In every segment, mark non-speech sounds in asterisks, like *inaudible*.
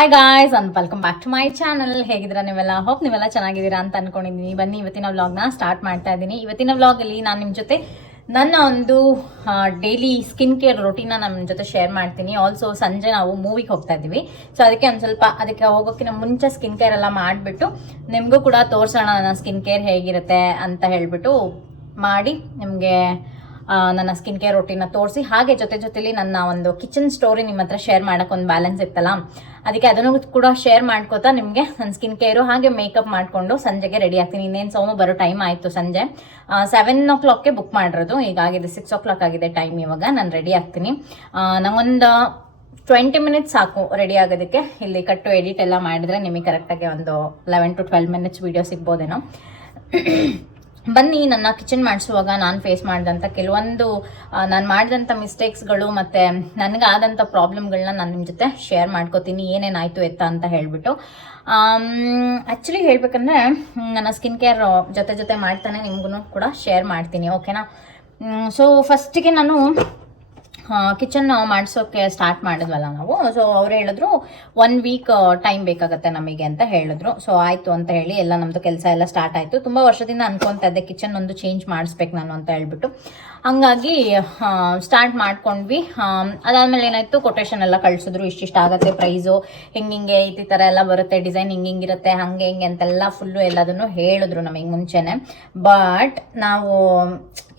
Hi guys and welcome back to my channel ಹೇಗಿದ್ದೀರಾ ನೀವೆಲ್ಲ? Hope ನೀವೆಲ್ಲ ಚೆನ್ನಾಗಿದ್ದೀರಾ ಅಂತ ಅನ್ಕೊಂಡಿದ್ದೀನಿ. ಬನ್ನಿ, ಇವತ್ತಿನ ವ್ಲಾಗ್ನ ಸ್ಟಾರ್ಟ್ ಮಾಡ್ತಾ ಇದ್ದೀನಿ. ಇವತ್ತಿನ ವ್ಲಾಗಲ್ಲಿ ನಾನು ನಿಮ್ಮ ಜೊತೆ ನನ್ನ ಒಂದು ಡೈಲಿ ಸ್ಕಿನ್ ಕೇರ್ ರೊಟೀನ ನಮ್ಮ ಜೊತೆ ಶೇರ್ ಮಾಡ್ತೀನಿ. ಆಲ್ಸೋ ಸಂಜೆ ನಾವು ಮೂವಿಗೆ ಹೋಗ್ತಾ ಇದ್ದೀವಿ. ಸೊ ಅದಕ್ಕೆ ಒಂದು ಸ್ವಲ್ಪ ಅದಕ್ಕೆ ಹೋಗೋಕ್ಕಿಂತ ಮುಂಚೆ ಸ್ಕಿನ್ ಕೇರ್ ಎಲ್ಲ ಮಾಡಿಬಿಟ್ಟು ನಿಮಗೂ ಕೂಡ ತೋರಿಸೋಣ ನನ್ನ ಸ್ಕಿನ್ ಕೇರ್ ಹೇಗಿರುತ್ತೆ ಅಂತ ಹೇಳಿಬಿಟ್ಟು ಮಾಡಿ ನಿಮಗೆ ನನ್ನ ಸ್ಕಿನ್ ಕೇರ್ ರೊಟೀನ ತೋರಿಸಿ. ಹಾಗೆ ಜೊತೆ ಜೊತೆಲಿ ನನ್ನ ಒಂದು ಕಿಚನ್ ಸ್ಟೋರಿ ನಿಮ್ಮ ಹತ್ರ ಶೇರ್ ಮಾಡೋಕೆ ಒಂದು ಬ್ಯಾಲೆನ್ಸ್ ಇತ್ತಲ್ಲ? ಅದಕ್ಕೆ ಅದನ್ನು ಕೂಡ ಶೇರ್ ಮಾಡ್ಕೋತಾ ನಿಮಗೆ ನನ್ನ ಸ್ಕಿನ್ ಕೇರು ಹಾಗೆ ಮೇಕಪ್ ಮಾಡಿಕೊಂಡು ಸಂಜೆಗೆ ರೆಡಿ ಆಗ್ತೀನಿ. ಇನ್ನೇನು ಸೋಮ ಬರೋ ಟೈಮ್ ಆಯಿತು ಸಂಜೆ. ಸೆವೆನ್ ಓ ಕ್ಲಾಕ್ಗೆ ಬುಕ್ ಮಾಡಿರೋದು. ಈಗಾಗಿದೆ ಸಿಕ್ಸ್ ಓ ಕ್ಲಾಕ್ ಆಗಿದೆ ಟೈಮ್ ಇವಾಗ. ನಾನು ರೆಡಿ ಆಗ್ತೀನಿ. ನಂಗೊಂದು ಟ್ವೆಂಟಿ ಮಿನಿಟ್ಸ್ ಸಾಕು ರೆಡಿ ಆಗೋದಕ್ಕೆ. ಇಲ್ಲಿ ಕಟ್ಟು ಎಡಿಟ್ ಎಲ್ಲ ಮಾಡಿದ್ರೆ ನಿಮಗೆ ಕರೆಕ್ಟಾಗಿ ಒಂದು eleven to twelve minutes video ಸಿಗ್ಬೋದೇನೋ. ಬನ್ನಿ, ನನ್ನ ಕಿಚನ್ ಮಾಡಿಸುವಾಗ ನಾನು ಫೇಸ್ ಮಾಡಿದಂಥ ಕೆಲವೊಂದು ನಾನು ಮಾಡಿದಂಥ ಮಿಸ್ಟೇಕ್ಸ್ಗಳು ಮತ್ತು ನನಗಾದಂಥ ಪ್ರಾಬ್ಲಮ್ಗಳನ್ನ ನಾನು ನಿಮ್ಮ ಜೊತೆ ಶೇರ್ ಮಾಡ್ಕೋತೀನಿ ಏನೇನಾಯಿತು ಎತ್ತ ಅಂತ ಹೇಳಿಬಿಟ್ಟು. ಆ್ಯಕ್ಚುಲಿ ಹೇಳಬೇಕಂದ್ರೆ ನನ್ನ ಸ್ಕಿನ್ ಕೇರ್ ಜೊತೆ ಜೊತೆ ಮಾಡ್ತಾನೆ ನಿಮಗೂ ಕೂಡ ಶೇರ್ ಮಾಡ್ತೀನಿ ಓಕೆನಾ ಸೊ ಫಸ್ಟಿಗೆ ನಾನು ಕಿಚನ್ ಮಾಡಿಸೋಕ್ಕೆ ಸ್ಟಾರ್ಟ್ ಮಾಡಿದ್ವಲ್ಲ ನಾವು. ಸೊ ಅವ್ರು ಹೇಳಿದ್ರು ಒನ್ ವೀಕ್ ಟೈಮ್ ಬೇಕಾಗುತ್ತೆ ನಮಗೆ ಅಂತ ಹೇಳಿದ್ರು. ಸೊ ಆಯಿತು ಅಂತ ಹೇಳಿ ಎಲ್ಲ ನಮ್ಮದು ಕೆಲಸ ಎಲ್ಲ ಸ್ಟಾರ್ಟ್ ಆಯಿತು. ತುಂಬ ವರ್ಷದಿಂದ ಅನ್ಕೊತಾ ಇದ್ದೆ ಕಿಚನ್ ಒಂದು ಚೇಂಜ್ ಮಾಡಿಸ್ಬೇಕು ನಾನು ಅಂತ ಹೇಳ್ಬಿಟ್ಟು. ಹಂಗಾಗಿ ಸ್ಟಾರ್ಟ್ ಮಾಡ್ಕೊಂಡ್ವಿ. ಅದಾದಮೇಲೆ ಏನಾಯಿತು ಕೊಟೇಶನ್ ಎಲ್ಲ ಕಳಿಸಿದ್ರು, ಇಷ್ಟಿಷ್ಟು ಆಗುತ್ತೆ ಪ್ರೈಸು ಹಿಂಗೆ ಹಿಂಗೆ ಈ ಥರ ಎಲ್ಲ ಬರುತ್ತೆ ಡಿಸೈನ್ ಹಿಂಗೆ ಹಿಂಗಿರುತ್ತೆ ಹಾಗೆ ಹಿಂಗೆ ಅಂತೆಲ್ಲ ಫುಲ್ಲು ಎಲ್ಲದನ್ನು ಹೇಳಿದ್ರು ನಮಗೆ ಮುಂಚೆನೆ. ಬಟ್ ನಾವು,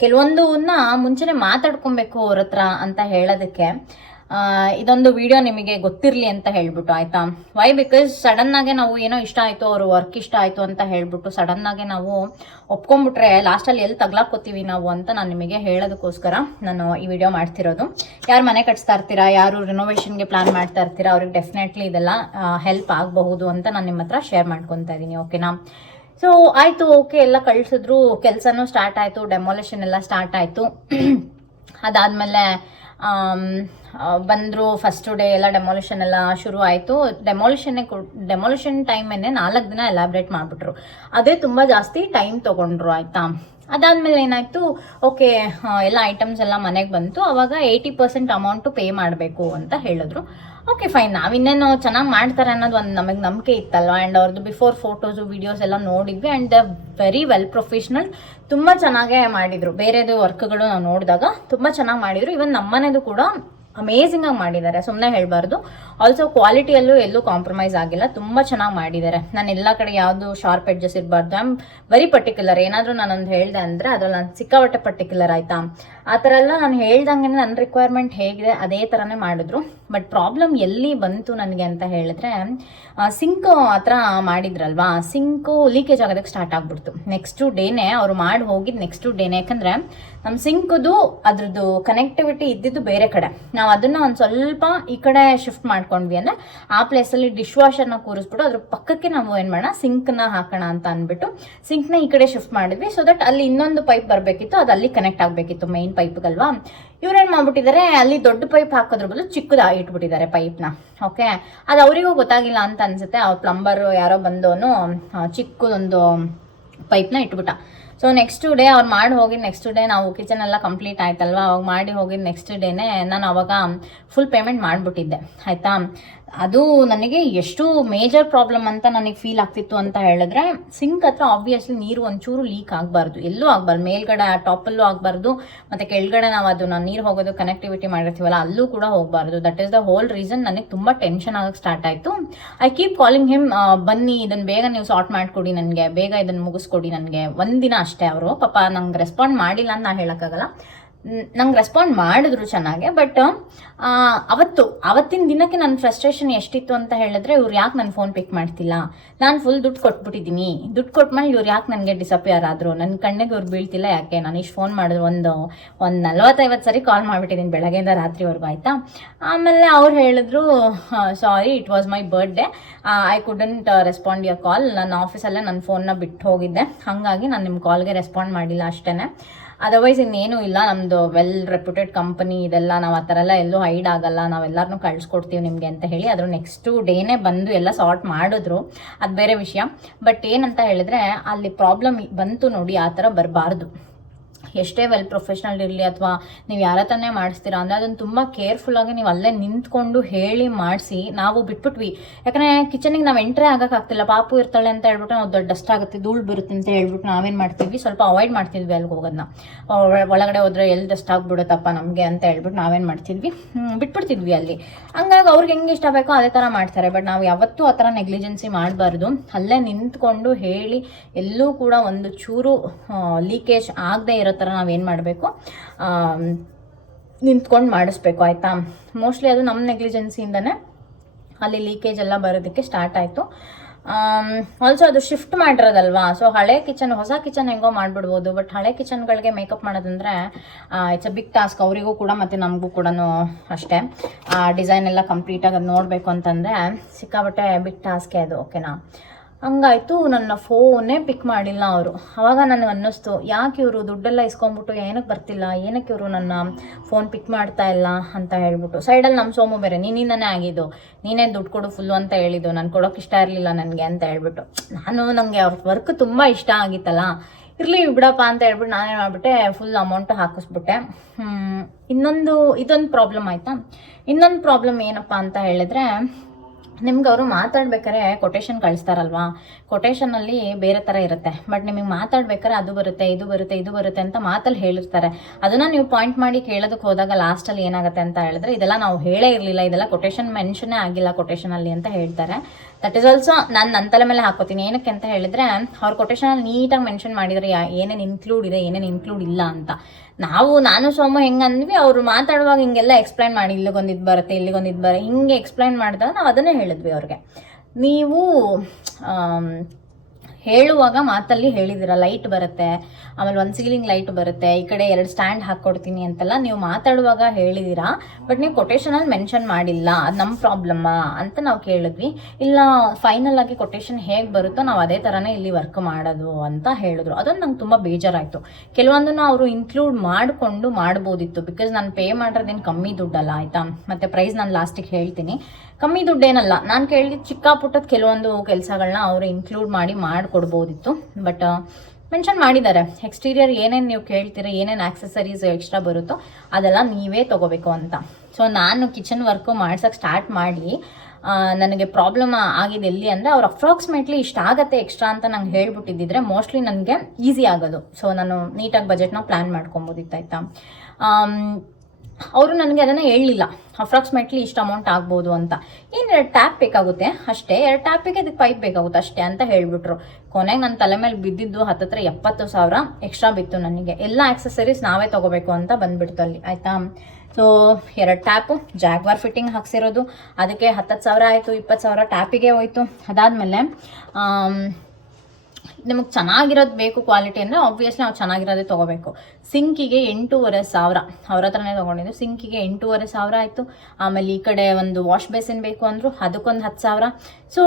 ಕೆಲವೊಂದನ್ನ ಮುಂಚೆನೆ ಮಾತಾಡ್ಕೊಬೇಕು ಅವ್ರ ಹತ್ರ ಅಂತ ಹೇಳೋದಕ್ಕೆ ಇದೊಂದು ವಿಡಿಯೋ ನಿಮಗೆ ಗೊತ್ತಿರಲಿ ಅಂತ ಹೇಳ್ಬಿಟ್ಟು, ಆಯಿತಾ? ವೈ ಬಿಕಾಸ್ ಸಡನ್ನಾಗೆ ನಾವು ಏನೋ ಇಷ್ಟ ಆಯಿತು, ಅವ್ರ ವರ್ಕ್ ಇಷ್ಟ ಆಯಿತು ಅಂತ ಹೇಳ್ಬಿಟ್ಟು ಸಡನ್ನಾಗೆ ನಾವು ಒಪ್ಕೊಂಡ್ಬಿಟ್ರೆ ಲಾಸ್ಟಲ್ಲಿ ಎಲ್ಲಿ ತಗ್ಲಾಕೋತೀವಿ ನಾವು ಅಂತ ನಾನು ನಿಮಗೆ ಹೇಳೋದಕ್ಕೋಸ್ಕರ ನಾನು ಈ ವಿಡಿಯೋ ಮಾಡ್ತಿರೋದು. ಯಾರು ಮನೆ ಕಟ್ಸ್ತಾ ಇರ್ತೀರಾ? ಯಾರು ರಿನೋವೇಷನ್ಗೆ ಪ್ಲಾನ್ ಮಾಡ್ತಾ ಇರ್ತೀರಾ? ಅವ್ರಿಗೆ ಡೆಫಿನೆಟ್ಲಿ ಇದೆಲ್ಲ ಹೆಲ್ಪ್ ಆಗಬಹುದು ಅಂತ ನಾನು ನಿಮ್ಮ ಹತ್ರ ಶೇರ್ ಮಾಡ್ಕೊತಾ ಇದ್ದೀನಿ ಓಕೆನಾ ಸೊ ಆಯಿತು ಓಕೆ ಎಲ್ಲ ಕಳಿಸಿದ್ರು. ಕೆಲಸನೂ ಸ್ಟಾರ್ಟ್ ಆಯಿತು ಡೆಮೊಲೇಷನ್ ಎಲ್ಲ ಸ್ಟಾರ್ಟ್ ಆಯಿತು. ಅದಾದಮೇಲೆ ಬಂದರು ಫಸ್ಟ್ ಡೇ ಎಲ್ಲ ಡೆಮಾಲಿಷನ್ ಎಲ್ಲ ಶುರು ಆಯಿತು. ಡೆಮಾಲಿಷನ್ನೇ ಕೊ ಡೆಮಾಲಿಷನ್ ಟೈಮನ್ನೇ ನಾಲ್ಕು ದಿನ ಎಲಾಬ್ರೇಟ್ ಮಾಡಿಬಿಟ್ರು. ಅದೇ ತುಂಬ ಜಾಸ್ತಿ ಟೈಮ್ ತೊಗೊಂಡ್ರು, ಆಯಿತಾ? ಅದಾದಮೇಲೆ ಏನಾಯಿತು, ಓಕೆ ಎಲ್ಲ ಐಟಮ್ಸ್ ಎಲ್ಲ ಮನೆಗೆ ಬಂತು. ಅವಾಗ ಏಯ್ಟಿ ಪರ್ಸೆಂಟ್ ಅಮೌಂಟು ಪೇ ಮಾಡಬೇಕು ಅಂತ ಹೇಳಿದ್ರು. ಓಕೆ ಫೈನ್ ನಾವಿನ್ನೇನು ಚೆನ್ನಾಗಿ ಮಾಡ್ತಾರೆ ಅನ್ನೋದು ಒಂದು ನಮಗೆ ನಂಬಿಕೆ ಇತ್ತಲ್ವ? ಆ್ಯಂಡ್ ಅವ್ರದ್ದು ಬಿಫೋರ್ ಫೋಟೋಸು ವೀಡಿಯೋಸ್ ಎಲ್ಲ ನೋಡಿದ್ವಿ. And the very well professional ತುಂಬ ಚೆನ್ನಾಗೇ ಮಾಡಿದರು. ಬೇರೆದು ವರ್ಕ್ಗಳು ನಾವು ನೋಡಿದಾಗ ತುಂಬ ಚೆನ್ನಾಗಿ ಮಾಡಿದರು. ಇವನ್ ನಮ್ಮನೇದು ಕೂಡ ಅಮೇಝಿಂಗಾಗಿ ಮಾಡಿದ್ದಾರೆ. ಸುಮ್ಮನೆ ಹೇಳಬಾರ್ದು. ಆಲ್ಸೋ ಕ್ವಾಲಿಟಿಯಲ್ಲೂ ಎಲ್ಲೂ ಕಾಂಪ್ರಮೈಸ್ ಆಗಿಲ್ಲ. ತುಂಬ ಚೆನ್ನಾಗಿ ಮಾಡಿದ್ದಾರೆ. ನಾನು ಎಲ್ಲ ಕಡೆ ಯಾವುದು ಶಾರ್ಪ್ ಎಡ್ಜಸ್ ಇರಬಾರ್ದು. ಐ ಆಮ್ ವೆರಿ ಪರ್ಟಿಕ್ಯುಲರ್ ಏನಾದರೂ ನಾನೊಂದು ಹೇಳಿದೆ ಅಂದರೆ ಅದ್ರಲ್ಲಿ ನಾನು ಸಿಕ್ಕಾಪಟ್ಟೆ ಪರ್ಟಿಕ್ಯುಲರ್ ಆಯಿತಾ? ಆ ಥರ ಎಲ್ಲ ನಾನು ಹೇಳ್ದಂಗೆ ನನ್ನ ರಿಕ್ವೈರ್ಮೆಂಟ್ ಹೇಗಿದೆ. ಅದೇ ಥರನೇ ಮಾಡಿದ್ರು. ಬಟ್ ಪ್ರಾಬ್ಲಮ್ ಎಲ್ಲಿ ಬಂತು ನನಗೆ ಅಂತ ಹೇಳಿದ್ರೆ ಸಿಂಕ್ ಥರ ಮಾಡಿದ್ರಲ್ವಾ? ಸಿಂಕು ಲೀಕೇಜ್ ಆಗೋದಕ್ಕೆ ಸ್ಟಾರ್ಟ್ ಆಗಿಬಿಡ್ತು. ನೆಕ್ಸ್ಟು ಡೇನೇ ಅವರು ಮಾಡಿ ಹೋಗಿದ್ದು ನೆಕ್ಸ್ಟು ಡೇನೇ ಯಾಕಂದರೆ ನಮ್ಮ ಸಿಂಕ್ದು ಅದ್ರದ್ದು ಕನೆಕ್ಟಿವಿಟಿ ಇದ್ದಿದ್ದು ಬೇರೆ ಕಡೆ. ನಾವು ಅದನ್ನು ಒಂದು ಸ್ವಲ್ಪ ಈ ಕಡೆ ಶಿಫ್ಟ್ ಮಾಡ್ಕೊಂಡ್ವಿ ಅಂದರೆ ಆ ಪ್ಲೇಸಲ್ಲಿ ಡಿಶ್ ವಾಷರ್ನ ಕೂರಿಸ್ಬಿಟ್ಟು ಅದ್ರ ಪಕ್ಕಕ್ಕೆ ನಾವು ಏನು ಮಾಡೋಣ ಸಿಂಕ್ನ ಹಾಕೋಣ ಅಂತ ಅಂದ್ಬಿಟ್ಟು ಸಿಂಕ್ನ ಈ ಕಡೆ ಶಿಫ್ಟ್ ಮಾಡಿದ್ವಿ. ಸೊ ದಟ್ ಅಲ್ಲಿ ಇನ್ನೊಂದು ಪೈಪ್ ಬರಬೇಕಿತ್ತು, ಅದು ಅಲ್ಲಿ ಕನೆಕ್ಟ್ ಆಗಬೇಕಿತ್ತು ಮೈನ್ ಪೈಪ್ಗಲ್ವಾ ಇವ್ರೇನು ಮಾಡ್ಬಿಟ್ಟಿದ್ದಾರೆ ಅಲ್ಲಿ ದೊಡ್ಡ ಪೈಪ್ ಹಾಕೋದ್ರ ಬದಲು ಚಿಕ್ಕದಾಗಿ ಇಟ್ಬಿಟ್ಟಿದ್ದಾರೆ ಪೈಪ್ನ ಓಕೆ ಅದು ಅವರಿಗೂ ಗೊತ್ತಾಗಿಲ್ಲ ಅಂತ ಅನ್ಸುತ್ತೆ. ಆ ಪ್ಲಂಬರ್ ಯಾರೋ ಬಂದವನು ಚಿಕ್ಕದೊಂದು ಪೈಪ್ನ ಇಟ್ಬಿಟ್ಟ. ಸೊ ನೆಕ್ಸ್ಟ್ ಡೇ ಅವ್ರು ಮಾಡಿ ಹೋಗಿದ್ದು ನೆಕ್ಸ್ಟ್ ಡೇ ನಾವು ಕಿಚನ್ ಎಲ್ಲ ಕಂಪ್ಲೀಟ್ ಆಯ್ತಲ್ವಾ? ಅವಾಗ ಮಾಡಿ ಹೋಗಿದ್ದು ನೆಕ್ಸ್ಟ್ ಡೇನೇ ನಾನು ಅವಾಗ ಫುಲ್ ಪೇಮೆಂಟ್ ಮಾಡಿಬಿಟ್ಟಿದ್ದೆ. ಆಯಿತಾ? ಅದು ನನಗೆ ಎಷ್ಟು ಮೇಜರ್ ಪ್ರಾಬ್ಲಮ್ ಅಂತ ನನಗೆ ಫೀಲ್ ಆಗ್ತಿತ್ತು ಅಂತ ಹೇಳಿದ್ರೆ ಸಿಂಕ್ ಹತ್ರ ಆಬ್ವಿಯಸ್ಲಿ ನೀರು ಒಂಚೂರು ಲೀಕ್ ಆಗಬಾರ್ದು. ಎಲ್ಲೂ ಆಗಬಾರ್ದು. ಮೇಲ್ಗಡೆ ಟಾಪಲ್ಲೂ ಆಗಬಾರ್ದು. ಮತ್ತು ಕೆಳಗಡೆ ನಾವು ಅದನ್ನು ನೀರು ಹೋಗೋದು ಕನೆಕ್ಟಿವಿಟಿ ಮಾಡಿರ್ತೀವಲ್ಲ, ಅಲ್ಲೂ ಕೂಡ ಹೋಗಬಾರ್ದು. That is the whole reason ನನಗೆ ತುಂಬ ಟೆನ್ಷನ್ ಆಗಕ್ಕೆ ಸ್ಟಾರ್ಟ್ ಆಯಿತು. ಐ ಕೀಪ್ ಕಾಲಿಂಗ್ ಹಿಮ್ ಬನ್ನಿ ಇದನ್ನು ಬೇಗ ನೀವು ಸಾರ್ಟ್ ಮಾಡಿಕೊಡಿ ನನಗೆ. ಬೇಗ ಇದನ್ನು ಮುಗಿಸ್ಕೊಡಿ ನನಗೆ. ಒಂದಿನ ಅಷ್ಟೇ ಅವರು. ಪಾಪ ನಂಗೆ ರೆಸ್ಪಾಂಡ್ ಮಾಡಿಲ್ಲ ಅಂತ ನಾ ಹೇಳೋಕ್ಕಾಗಲ್ಲ. ನಂಗೆ ರೆಸ್ಪಾಂಡ್ ಮಾಡಿದ್ರು ಚೆನ್ನಾಗೆ ಬಟ್ ಅವತ್ತು, ಅವತ್ತಿನ ದಿನಕ್ಕೆ ನನ್ನ ಫ್ರಸ್ಟ್ರೇಷನ್ ಎಷ್ಟಿತ್ತು ಅಂತ ಹೇಳಿದ್ರೆ ಇವ್ರು ಯಾಕೆ ನನ್ನ ಫೋನ್ ಪಿಕ್ ಮಾಡ್ತಿಲ್ಲ? ನಾನು ಫುಲ್ ದುಡ್ಡು ಕೊಟ್ಬಿಟ್ಟಿದ್ದೀನಿ. ದುಡ್ಡು ಕೊಟ್ಮೇಲೆ ಇವ್ರು ಯಾಕೆ ನನಗೆ ಡಿಸಪಿಯರ್ ಆದರು? ನನ್ನ ಕಣ್ಣಿಗೆ ಇವ್ರು ಬೀಳ್ತಿಲ್ಲ ಯಾಕೆ? ನಾನು ಇಷ್ಟು ಫೋನ್ ಮಾಡಿದ್ರು ಒಂದು ಒಂದು ನಲ್ವತ್ತೈವತ್ತು ಸರಿ ಕಾಲ್ ಮಾಡಿಬಿಟ್ಟಿದ್ದೀನಿ ಬೆಳಗ್ಗೆಯಿಂದ ರಾತ್ರಿವರೆಗೂ, ಆಯಿತಾ? ಆಮೇಲೆ ಅವ್ರು ಹೇಳಿದ್ರು sorry it was my birthday I couldn't respond your call ನನ್ನ ಆಫೀಸಲ್ಲೇ ನನ್ನ ಫೋನ್ನ ಬಿಟ್ಟು ಹೋಗಿದ್ದೆ. ಹಾಗಾಗಿ ನಾನು ನಿಮ್ಮ ಕಾಲ್ಗೆ ರೆಸ್ಪಾಂಡ್ ಮಾಡಿಲ್ಲ ಅಷ್ಟೇ ಅದರ್ವೈಸ್ ಇನ್ನೇನು ಇಲ್ಲ. ನಮ್ಮದು ವೆಲ್ ರೆಪ್ಯೂಟೆಡ್ ಕಂಪನಿ ಇದೆಲ್ಲ ನಾವು ಆ ಥರ ಎಲ್ಲ ಎಲ್ಲೂ ಹೈಡ್ ಆಗಲ್ಲ. ನಾವೆಲ್ಲರನ್ನೂ ಕಳಿಸ್ಕೊಡ್ತೀವಿ ನಿಮಗೆ ಅಂತ ಹೇಳಿ ಅದ್ರ ನೆಕ್ಸ್ಟು ಡೇನೇ ಬಂದು ಎಲ್ಲ ಸಾರ್ಟ್ ಮಾಡಿದ್ರು. ಅದು ಬೇರೆ ವಿಷಯ. ಬಟ್ ಏನಂತ ಹೇಳಿದ್ರೆ ಅಲ್ಲಿ ಪ್ರಾಬ್ಲಮ್ ಬಂತು ನೋಡಿ ಆ ಥರ ಬರಬಾರ್ದು. ಎಷ್ಟೇ ವೆಲ್ ಪ್ರೊಫೆಷ್ನಲ್ ಇರಲಿ ಅಥವಾ ನೀವು ಯಾರ ತಾನೇ ಮಾಡಿಸ್ತೀರಾ ಅಂದರೆ ಅದನ್ನು ತುಂಬ ಕೇರ್ಫುಲ್ಲಾಗಿ ನೀವು ಅಲ್ಲೇ ನಿಂತ್ಕೊಂಡು ಹೇಳಿ ಮಾಡಿಸಿ ನಾವು ಬಿಟ್ಬಿಟ್ವಿ. ಯಾಕಂದರೆ ಕಿಚನಿಗೆ ನಾವು ಎಂಟ್ರೇ ಆಗೋಕ್ಕಾಗ್ತಿಲ್ಲ ಪಾಪು ಇರ್ತಾಳೆ ಅಂತ ಹೇಳ್ಬಿಟ್ಟು ನಾವು ದೊಡ್ಡ ಡಸ್ಟ್ ಆಗುತ್ತೆ, ಧೂಳು ಬರುತ್ತೆ ಅಂತ ಹೇಳ್ಬಿಟ್ಟು ನಾವೇನು ಮಾಡ್ತೀವಿ? ಸ್ವಲ್ಪ ಅವಾಯ್ಡ್ ಮಾಡ್ತಿದ್ವಿ ಅಲ್ಲಿಗೆ ಹೋಗೋದನ್ನ ಒಳ- ಒಳಗಡೆ ಹೋದ್ರೆ ಎಲ್ಲಿ ಡಸ್ಟ್ ಆಗಿಬಿಡುತ್ತಪ್ಪ ನಮಗೆ ಅಂತ ಹೇಳ್ಬಿಟ್ಟು ನಾವೇನು ಮಾಡ್ತಿದ್ವಿ? ಬಿಟ್ಬಿಡ್ತಿದ್ವಿ ಅಲ್ಲಿ. ಹಂಗಾಗಿ ಅವ್ರಿಗೆ ಹೆಂಗೆ ಇಷ್ಟ ಬೇಕೋ ಅದೇ ಥರ ಮಾಡ್ತಾರೆ. ಬಟ್ ನಾವು ಯಾವತ್ತೂ ಆ ಥರ ನೆಗ್ಲಿಜೆನ್ಸಿ ಮಾಡಬಾರ್ದು. ಅಲ್ಲೇ ನಿಂತ್ಕೊಂಡು ಹೇಳಿ ಎಲ್ಲೂ ಕೂಡ ಒಂದು ಚೂರು ಲೀಕೇಜ್ ಆಗದೆ ಇರೋ ಥರ ನಾವೇನು ಮಾಡಬೇಕು? ನಿಂತ್ಕೊಂಡು ಮಾಡಿಸ್ಬೇಕು, ಆಯಿತಾ? ಮೋಸ್ಟ್ಲಿ ಅದು ನಮ್ಮ ನೆಗ್ಲಿಜೆನ್ಸಿಯಿಂದನೇ ಅಲ್ಲಿ ಲೀಕೇಜ್ ಎಲ್ಲ ಬರೋದಕ್ಕೆ ಸ್ಟಾರ್ಟ್ ಆಯಿತು. ಆಲ್ಸೋ ಅದು ಶಿಫ್ಟ್ ಮಾಡಿರೋದಲ್ವಾ? ಸೊ ಹಳೆ ಕಿಚನ್ ಹೊಸ ಕಿಚನ್ ಹೆಂಗೋ ಮಾಡಿಬಿಡ್ಬೋದು ಬಟ್ ಹಳೆ ಕಿಚನ್ಗಳಿಗೆ ಮೇಕಪ್ ಮಾಡೋದಂದ್ರೆ ಇಟ್ಸ್ ಅ ಬಿಗ್ ಟಾಸ್ಕ್ ಅವರಿಗೂ ಕೂಡ ಮತ್ತು ನಮಗೂ ಕೂಡ ಅಷ್ಟೇ. ಡಿಸೈನ್ ಎಲ್ಲ ಕಂಪ್ಲೀಟಾಗಿ ಅದು ನೋಡಬೇಕು ಅಂತಂದರೆ ಸಿಕ್ಕಾಬಟ್ಟೆ ಬಿಗ್ ಟಾಸ್ಕೇ ಅದು ಓಕೆನಾ ಹಂಗಾಯ್ತು, ನನ್ನ ಫೋನೇ ಪಿಕ್ ಮಾಡಿಲ್ಲ ಅವರು. ಅವಾಗ ನನಗೆ ಅನ್ನಿಸ್ತು, ಯಾಕೆ ಇವರು ದುಡ್ಡೆಲ್ಲ ಇಸ್ಕೊಂಡ್ಬಿಟ್ಟು ಏನಕ್ಕೆ ಬರ್ತಿಲ್ಲ ಏನಕ್ಕೆ ಇವರು ನನ್ನ ಫೋನ್ ಪಿಕ್ ಮಾಡ್ತಾ ಇಲ್ಲ ಅಂತ ಹೇಳ್ಬಿಟ್ಟು. ಸೈಡಲ್ಲಿ ನಮ್ಮ ಸೋಮು ಬೇರೆ, ನೀನಿಂದನೇ ಆಗಿದ್ದು ನೀನೇ ದುಡ್ಡು ಕೊಡು ಫುಲ್ಲು ಅಂತ ಹೇಳಿದ್ದು, ನಾನು ಕೊಡೋಕೆ ಇಷ್ಟ ಇರಲಿಲ್ಲ ನನಗೆ ಅಂತ ಹೇಳ್ಬಿಟ್ಟು. ನಾನು ನನಗೆ ಅವ್ರ ವರ್ಕ್ ತುಂಬ ಇಷ್ಟ ಆಗಿತ್ತಲ್ಲ, ಇರಲಿ ಬಿಡಪ್ಪ ಅಂತ ಹೇಳ್ಬಿಟ್ಟು ನಾನೇನು ಮಾಡಿಬಿಟ್ಟೆ, ಫುಲ್ ಅಮೌಂಟ್ ಹಾಕಿಸ್ಬಿಟ್ಟೆ. ಇನ್ನೊಂದು, ಇದೊಂದು ಪ್ರಾಬ್ಲಮ್ ಆಯಿತಾ? ಇನ್ನೊಂದು ಪ್ರಾಬ್ಲಮ್ ಏನಪ್ಪ ಅಂತ ಹೇಳಿದ್ರೆ ನಿಮ್ಗೆ ಅವರು ಮಾತಾಡ್ಬೇಕಾದ್ರೆ ಕೊಟೇಶನ್ ಕಳಿಸ್ತಾರಲ್ವಾ? ಕೊಟೇಶನಲ್ಲಿ ಬೇರೆ ಥರ ಇರುತ್ತೆ. ಬಟ್ ನಿಮಗೆ ಮಾತಾಡ್ಬೇಕಾರೆ ಅದು ಬರುತ್ತೆ, ಇದು ಬರುತ್ತೆ ಇದು ಬರುತ್ತೆ ಅಂತ ಮಾತಲ್ಲಿ ಹೇಳಿರ್ತಾರೆ. ಅದನ್ನ ನೀವು ಪಾಯಿಂಟ್ ಮಾಡಿ ಕೇಳೋದಕ್ಕೆ ಹೋದಾಗ ಲಾಸ್ಟಲ್ಲಿ ಏನಾಗುತ್ತೆ ಅಂತ ಹೇಳಿದ್ರೆ, ಇದೆಲ್ಲ ನಾವು ಹೇಳೇ ಇರಲಿಲ್ಲ, ಇದೆಲ್ಲ ಕೊಟೇಶನ್ ಮೆನ್ಷನೇ ಆಗಿಲ್ಲ ಕೊಟೇಶನಲ್ಲಿ ಅಂತ ಹೇಳ್ತಾರೆ. ದಟ್ ಇಸ್ ಆಲ್ಸೋ ನಾನು ನನ್ನ ತಲೆ ಮೇಲೆ ಹಾಕೋತೀನಿ. ಏನಕ್ಕೆ ಅಂತ ಹೇಳಿದ್ರೆ, ಅವ್ರ ಕೊಟೇಶನಲ್ಲಿ ನೀಟಾಗಿ ಮೆನ್ಷನ್ ಮಾಡಿದರೆ ಏನೇನು ಇನ್ಕ್ಲೂಡ್ ಇದೆ, ಏನೇನು ಇನ್ಕ್ಲೂಡ್ ಇಲ್ಲ ಅಂತ. ನಾವು, ನಾನು ಸೋಮ ಹೆಂಗೆ ಅಂದ್ವಿ, ಅವರು ಮಾತಾಡುವಾಗ ಹಿಂಗೆಲ್ಲ ಎಕ್ಸ್ಪ್ಲೈನ್ ಮಾಡಿ ಇಲ್ಲಿಗೊಂದು ಇದು ಬರುತ್ತೆ ಇಲ್ಲಿಗೊಂದು ಇದು ಬರುತ್ತೆ, ಹಿಂಗೆ ಎಕ್ಸ್ಪ್ಲೈನ್ ಮಾಡಿದಾಗ ನಾವು ಅದನ್ನೇ ಹೇಳಿದ್ವಿ ಅವ್ರಿಗೆ. ನೀವು ಹೇಳುವಾಗ ಮಾತಲ್ಲಿ ಹೇಳಿದಿರ ಲೈಟ್ ಬರುತ್ತೆ, ಆಮೇಲೆ ಒಂದು ಸೀಲಿಂಗ್ ಲೈಟ್ ಬರುತ್ತೆ, ಈ ಕಡೆ ಎರಡು ಸ್ಟ್ಯಾಂಡ್ ಹಾಕ್ಕೊಡ್ತೀನಿ ಅಂತೆಲ್ಲ ನೀವು ಮಾತಾಡುವಾಗ ಹೇಳಿದಿರಾ ಬಟ್ ನೀವು ಕೊಟೇಶನಲ್ಲಿ ಮೆನ್ಷನ್ ಮಾಡಿಲ್ಲ, ಅದು ನಮ್ಮ ಪ್ರಾಬ್ಲಮ್ಮಾ ಅಂತ ನಾವು ಕೇಳಿದ್ವಿ. ಇಲ್ಲ ಫೈನಲ್ ಆಗಿ ಕೊಟೇಶನ್ ಹೇಗೆ ಬರುತ್ತೋ ನಾವು ಅದೇ ಥರನೇ ಇಲ್ಲಿ ವರ್ಕ್ ಮಾಡೋದು ಅಂತ ಹೇಳಿದ್ರು. ಅದೊಂದು ನಂಗೆ ತುಂಬ ಬೇಜಾರಾಯಿತು. ಕೆಲವೊಂದನ್ನು ಅವರು ಇನ್ಕ್ಲೂಡ್ ಮಾಡಿಕೊಂಡು ಮಾಡ್ಬೋದಿತ್ತು ಬಿಕಾಸ್ ನಾನು ಪೇ ಮಾಡಿರೋದೇನು ಕಮ್ಮಿ ದುಡ್ಡಲ್ಲ, ಆಯಿತಾ? ಮತ್ತು ಪ್ರೈಸ್ ನಾನು ಲಾಸ್ಟಿಗೆ ಹೇಳ್ತೀನಿ. ಕಮ್ಮಿ ದುಡ್ಡೇನಲ್ಲ, ನಾನು ಕೇಳಿದ ಚಿಕ್ಕ ಪುಟ್ಟದ ಕೆಲವೊಂದು ಕೆಲಸಗಳನ್ನ ಅವರು ಇನ್ಕ್ಲೂಡ್ ಮಾಡಿ ಮಾಡಿಕೊಡ್ಬೋದಿತ್ತು ಬಟ್ ಮೆನ್ಷನ್ ಮಾಡಿದ್ದಾರೆ. ಎಕ್ಸ್ಟೀರಿಯರ್ ಏನೇನು ನೀವು ಕೇಳ್ತೀರ, ಏನೇನು ಆಕ್ಸೆಸರೀಸ್ ಎಕ್ಸ್ಟ್ರಾ ಬರುತ್ತೋ ಅದೆಲ್ಲ ನೀವೇ ತೊಗೋಬೇಕು ಅಂತ. ಸೊ ನಾನು ಕಿಚನ್ ವರ್ಕು ಮಾಡ್ಸೋಕ್ಕೆ ಸ್ಟಾರ್ಟ್ ಮಾಡಿ ನನಗೆ ಪ್ರಾಬ್ಲಮ್ ಆಗಿದೆ ಎಲ್ಲಿ ಅಂದರೆ ಅವ್ರು ಅಪ್ರಾಕ್ಸಿಮೇಟ್ಲಿ ಇಷ್ಟ ಆಗತ್ತೆ ಎಕ್ಸ್ಟ್ರಾ ಅಂತ ನಂಗೆ ಹೇಳ್ಬಿಟ್ಟಿದ್ದಿದ್ರೆ ಮೋಸ್ಟ್ಲಿ ನನಗೆ ಈಸಿ ಆಗೋದು. ಸೊ ನಾನು ನೀಟಾಗಿ ಬಜೆಟ್ನ ಪ್ಲ್ಯಾನ್ ಮಾಡ್ಕೊಬೋದಿತ್ತು, ಆಯಿತಾ? ಅವರು ನನಗೆ ಅದನ್ನು ಹೇಳಲಿಲ್ಲ ಅಪ್ರಾಕ್ಸಿಮೇಟ್ಲಿ ಇಷ್ಟು ಅಮೌಂಟ್ ಆಗ್ಬೋದು ಅಂತ. ಏನು ಎರಡು ಟ್ಯಾಪ್ ಬೇಕಾಗುತ್ತೆ. ಅಷ್ಟೇ. ಎರಡು ಟ್ಯಾಪಿಗೆ ಅದಕ್ಕೆ ಪೈಪ್ ಬೇಕಾಗುತ್ತೆ. ಅಷ್ಟೇ ಅಂತ ಹೇಳಿಬಿಟ್ರು. ಕೊನೆಗೆ ನನ್ನ ತಲೆ ಮೇಲೆ ಬಿದ್ದಿದ್ದು ಹತ್ತತ್ರ ಎಪ್ಪತ್ತು ಸಾವಿರ ಎಕ್ಸ್ಟ್ರಾ ಬಿತ್ತು ನನಗೆ. ಎಲ್ಲ ಆಕ್ಸೆಸರೀಸ್ ನಾವೇ ತೊಗೋಬೇಕು ಅಂತ ಬಂದ್ಬಿಡ್ತು ಅಲ್ಲಿ. ಆಯಿತಾ? ಸೊ ಎರಡು ಟ್ಯಾಪು ಜಾಗ್ವಾರ್ ಫಿಟ್ಟಿಂಗ್ ಹಾಕ್ಸಿರೋದು. ಅದಕ್ಕೆ ಹತ್ತತ್ತು ಸಾವಿರ ಆಯಿತು, ಇಪ್ಪತ್ತು ಸಾವಿರ ಟ್ಯಾಪಿಗೆ ಹೋಯ್ತು. ಅದಾದಮೇಲೆ ನಿಮಗೆ ಚೆನ್ನಾಗಿರೋದು ಬೇಕು ಕ್ವಾಲಿಟಿ ಅಂದರೆ ಆಬ್ವಿಯಸ್ಲಿ ನಾವು ಚೆನ್ನಾಗಿರೋದೇ ತೊಗೋಬೇಕು. ಸಿಂಕಿಗೆ ಎಂಟೂವರೆ ಸಾವಿರ. ಅವ್ರ ಹತ್ರನೇ ತೊಗೊಂಡಿದ್ದು. ಸಿಂಕಿಗೆ ಎಂಟೂವರೆ ಸಾವಿರ ಆಯಿತು. ಆಮೇಲೆ ಈ ಕಡೆ ಒಂದು ವಾಶ್ ಬೇಸಿನ್ ಬೇಕು ಅಂದರು ಅದಕ್ಕೊಂದು ಹತ್ತು ಸಾವಿರ. ಸೊ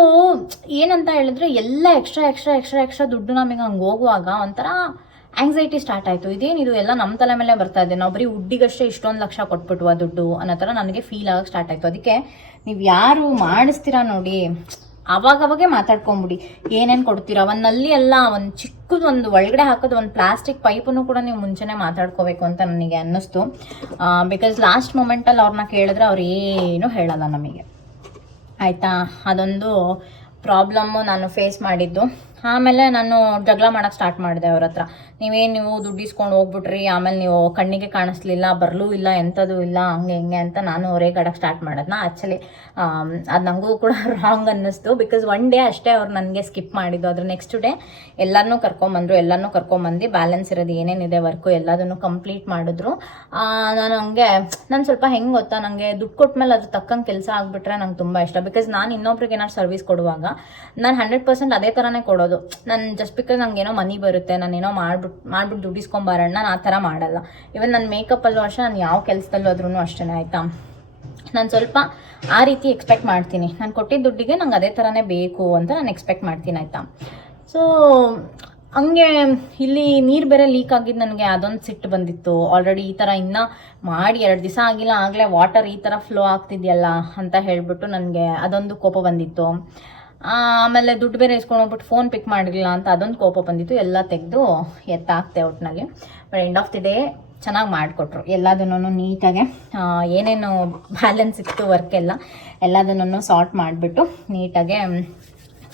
ಏನಂತ ಹೇಳಿದ್ರೆ ಎಲ್ಲ ಎಕ್ಸ್ಟ್ರಾ ಎಕ್ಸ್ಟ್ರಾ ಎಕ್ಸ್ಟ್ರಾ ಎಕ್ಸ್ಟ್ರಾ ದುಡ್ಡು ನಮಗೆ ಹಂಗೆ ಹೋಗುವಾಗ ಒಂಥರ ಆಂಗ್ಸೈಟಿ ಸ್ಟಾರ್ಟ್ ಆಯಿತು. ಇದೇನಿದು ಎಲ್ಲ ನಮ್ಮ ತಲೆ ಮೇಲೆ ಬರ್ತಾ ಇದೆ. ನಾವು ಬರೀ ಹುಡ್ಡಿಗಷ್ಟೇ ಇಷ್ಟೊಂದು ಲಕ್ಷ ಕೊಟ್ಬಿಟ್ವ ದುಡ್ಡು ಅನ್ನೋ ಥರ ನನಗೆ ಫೀಲ್ ಆಗೋಕ್ಕೆ ಸ್ಟಾರ್ಟ್ ಆಯಿತು. ಅದಕ್ಕೆ ನೀವು ಯಾರು ಮಾಡಿಸ್ತೀರಾ ನೋಡಿ. ಅವಾಗವಾಗೆ ಮಾತಾಡ್ಕೊಂಬಿಡಿ. ಏನೇನು ಕೊಡ್ತೀರಾ ಒಂದು ನಲ್ಲಿ ಎಲ್ಲ ಒಂದು ಚಿಕ್ಕದು ಒಂದು ಒಳಗಡೆ ಹಾಕೋದು ಒಂದು ಪ್ಲಾಸ್ಟಿಕ್ ಪೈಪನ್ನು ಕೂಡ ನೀವು ಮುಂಚೆನೇ ಮಾತಾಡ್ಕೋಬೇಕು ಅಂತ ನನಗೆ ಅನ್ನಿಸ್ತು. ಬಿಕಾಸ್ ಲಾಸ್ಟ್ ಮೂಮೆಂಟಲ್ಲಿ ಅವ್ರನ್ನ ಕೇಳಿದ್ರೆ ಅವ್ರು ಏನೂ ಹೇಳಲ್ಲ ನಮಗೆ. ಆಯಿತಾ? ಅದೊಂದು ಪ್ರಾಬ್ಲಮ್ಮು ನಾನು ಫೇಸ್ ಮಾಡಿದ್ದು. ಆಮೇಲೆ ನಾನು ಜಗಳ ಮಾಡೋಕ್ಕೆ ಸ್ಟಾರ್ಟ್ ಮಾಡಿದೆ ಅವ್ರ ಹತ್ರ. ನೀವೇನು ನೀವು ದುಡ್ಡು ಇಸ್ಕೊಂಡು ಹೋಗ್ಬಿಟ್ರಿ, ಆಮೇಲೆ ನೀವು ಕಣ್ಣಿಗೆ ಕಾಣಿಸ್ಲಿಲ್ಲ, ಬರಲೂ ಇಲ್ಲ ಎಂಥದ್ದು ಇಲ್ಲ, ಹಂಗೆ ಹಿಂಗೆ ಅಂತ ನಾನು ಹೊರೇಗಾಡಕ್ಕೆ ಸ್ಟಾರ್ಟ್ ಮಾಡೋದನ್ನ ಆ್ಯಕ್ಚುಲಿ ಅದು ನನಗೂ ಕೂಡ *laughs* ರಾಂಗ್ ಅನ್ನಿಸ್ತು ಬಿಕಾಸ್ ಒನ್ ಡೇ ಅಷ್ಟೇ ಅವ್ರು ನನಗೆ ಸ್ಕಿಪ್ ಮಾಡಿದ್ದು. ಅದ್ರ ನೆಕ್ಸ್ಟ್ ಡೇ ಎಲ್ಲರನ್ನೂ ಕರ್ಕೊಂಬಂದರು ಎಲ್ಲರನ್ನೂ ಕರ್ಕೊಂಬಂದು ಬ್ಯಾಲೆನ್ಸ್ ಇರೋದು ಏನೇನಿದೆ ವರ್ಕು ಎಲ್ಲದನ್ನು ಕಂಪ್ಲೀಟ್ ಮಾಡಿದ್ರು. ನಾನು ಹಂಗೆ, ನಾನು ಸ್ವಲ್ಪ ಹೆಂಗೆ ಗೊತ್ತಾ ನನಗೆ ದುಡ್ಡು ಕೊಟ್ಮೇಲೆ ಅದು ತಕ್ಕಂಗೆ ಕೆಲಸ ಆಗಿಬಿಟ್ರೆ ನಂಗೆ ತುಂಬ ಇಷ್ಟ. ಬಿಕಾಸ್ ನಾನು ಇನ್ನೊಬ್ರಿಗೆ ಏನಾದ್ರು ಸರ್ವಿಸ್ ಕೊಡುವಾಗ, ನಾನು ಹಂಡ್ರೆಡ್ ಪರ್ಸೆಂಟ್ ಅದೇ ಥರನೇ ಕೊಡೋದು. ನಾನು ಜಸ್ಟ್ ಬಿಕಾಸ್ ನಂಗೆ ಏನೋ ಮನಿ ಬರುತ್ತೆ ನಾನು ಏನೋ ಮಾಡ್ಬಿಟ್ಟು ಮಾಡ್ಬಿಟ್ಟು ದುಡ್ಡಿಸ್ಕೊಂಬರೋಣ, ನಾನು ಆ ಥರ ಮಾಡಲ್ಲ. ಇವನ್ ನನ್ನ ಮೇಕಪ್ಪಲ್ಲೂ ಅಷ್ಟೇ ನಾನು ಯಾವ ಕೆಲಸದಲ್ಲೂ ಆದ್ರೂ ಅಷ್ಟೇ ಆಯಿತಾ? ನಾನು ಸ್ವಲ್ಪ ಆ ರೀತಿ ಎಕ್ಸ್ಪೆಕ್ಟ್ ಮಾಡ್ತೀನಿ. ನಾನು ಕೊಟ್ಟಿದ್ದ ದುಡ್ಡಿಗೆ ನಂಗೆ ಅದೇ ಥರನೇ ಬೇಕು ಅಂತ ನಾನು ಎಕ್ಸ್ಪೆಕ್ಟ್ ಮಾಡ್ತೀನಿ, ಆಯಿತಾ? ಸೊ ಹಂಗೆ ಇಲ್ಲಿ ನೀರು ಬೇರೆ ಲೀಕ್ ಆಗಿದ್ದು ನನಗೆ ಅದೊಂದು ಸಿಟ್ಟು ಬಂದಿತ್ತು. ಆಲ್ರೆಡಿ ಈ ಥರ ಇನ್ನೂ ಮಾಡಿ ಎರಡು ದಿವಸ ಆಗಿಲ್ಲ, ಆಗಲೇ ವಾಟರ್ ಈ ಥರ ಫ್ಲೋ ಆಗ್ತಿದೆಯಲ್ಲ ಅಂತ ಹೇಳಿಬಿಟ್ಟು ನನಗೆ ಅದೊಂದು ಕೋಪ ಬಂದಿತ್ತು. ಆಮೇಲೆ ದುಡ್ಡು ಬೇರೆ ಇಸ್ಕೊಂಡು ಹೋಗ್ಬಿಟ್ಟು ಫೋನ್ ಪಿಕ್ ಮಾಡಿರಲಿಲ್ಲ ಅಂತ ಅದೊಂದು ಕೋಪ ಬಂದಿತ್ತು. ಎಲ್ಲ ತೆಗೆದು ಎತ್ತಾಗ್ತೆ ಒಟ್ಟಿನಲ್ಲಿ but end of the day ಚೆನ್ನಾಗಿ ಮಾಡಿಕೊಟ್ರು. ಎಲ್ಲದನ್ನೂ ನೀಟಾಗೆ ಏನೇನು ಬ್ಯಾಲೆನ್ಸ್ ಇತ್ತು ವರ್ಕ್ ಎಲ್ಲ, ಎಲ್ಲದನ್ನು ಸಾರ್ಟ್ ಮಾಡಿಬಿಟ್ಟು ನೀಟಾಗೆ